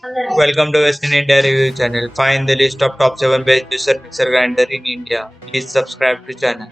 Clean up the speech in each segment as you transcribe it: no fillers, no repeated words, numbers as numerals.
Welcome to West India Review channel. Find the list of top 7 best juicer mixer grinder in India. Please subscribe to channel.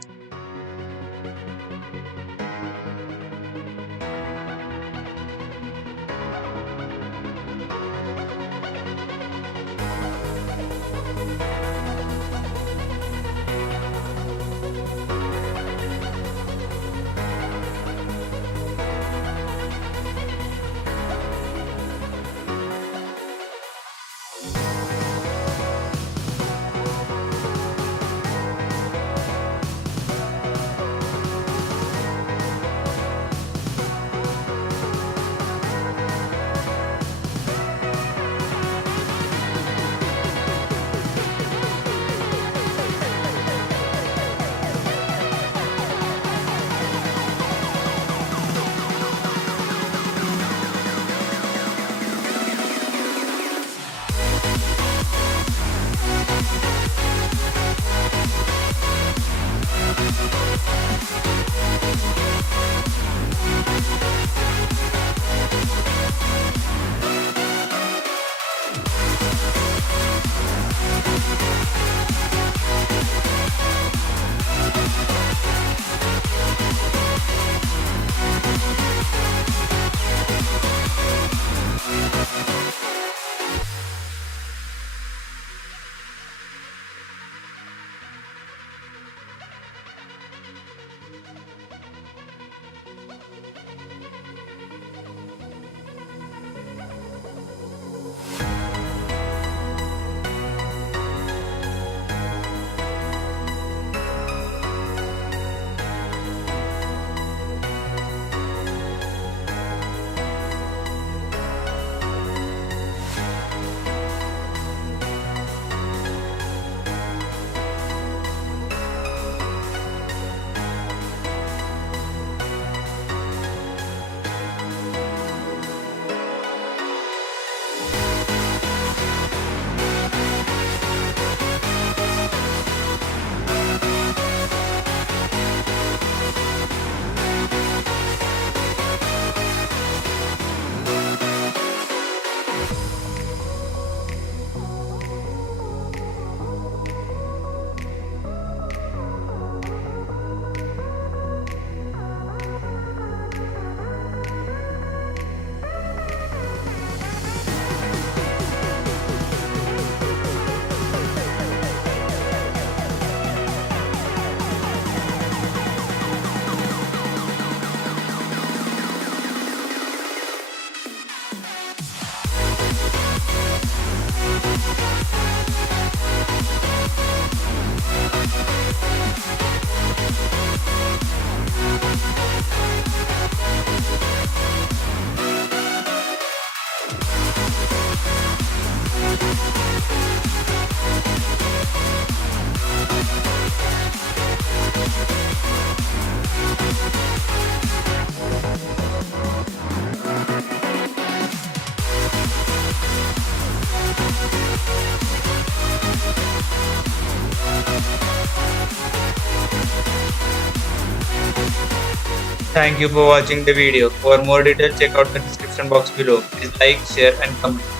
Thank you for watching the video. For more details, check out the description box below. Please like, share and comment.